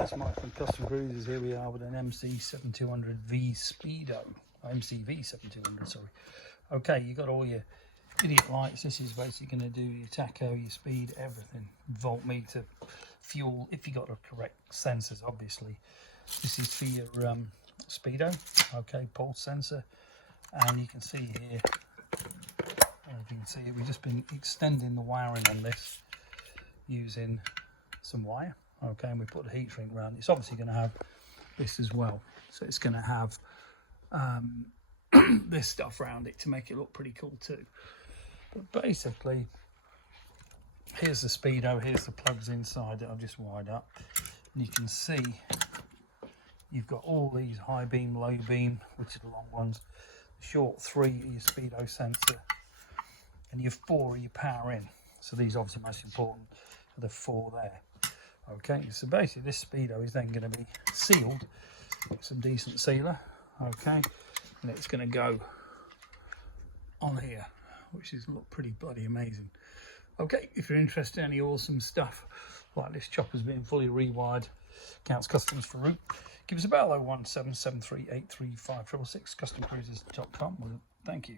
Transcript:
It's Mike from Custom Cruisers. Here we are with an MC-7200V Speedo. MCV-7200, sorry. Okay, you got all your idiot lights. This is basically going to do your tacho, your speed, everything. Voltmeter, fuel, if you got the correct sensors, obviously. This is for your speedo, okay, pulse sensor. And you can see here, if you can see it, we've just been extending the wiring on this using some wire. Okay, and we put a heat shrink around. It's obviously going to have this as well, so it's going to have this stuff around it to make it look pretty cool too. But basically, here's the speedo, here's the plugs inside that I've just wired up, and you can see you've got all these high beam, low beam, which are the long ones, the short 3 are your speedo sensor, and your 4 are your power in. So these are obviously most important, are the 4 there. Okay, so basically this speedo is then going to be sealed with some decent sealer, okay, and it's going to go on here, which is look pretty bloody amazing. Okay, if you're interested in any awesome stuff like this chopper's being fully rewired, counts customs for route, give us a bell 01773835666, customcruisers.com. Well, thank you.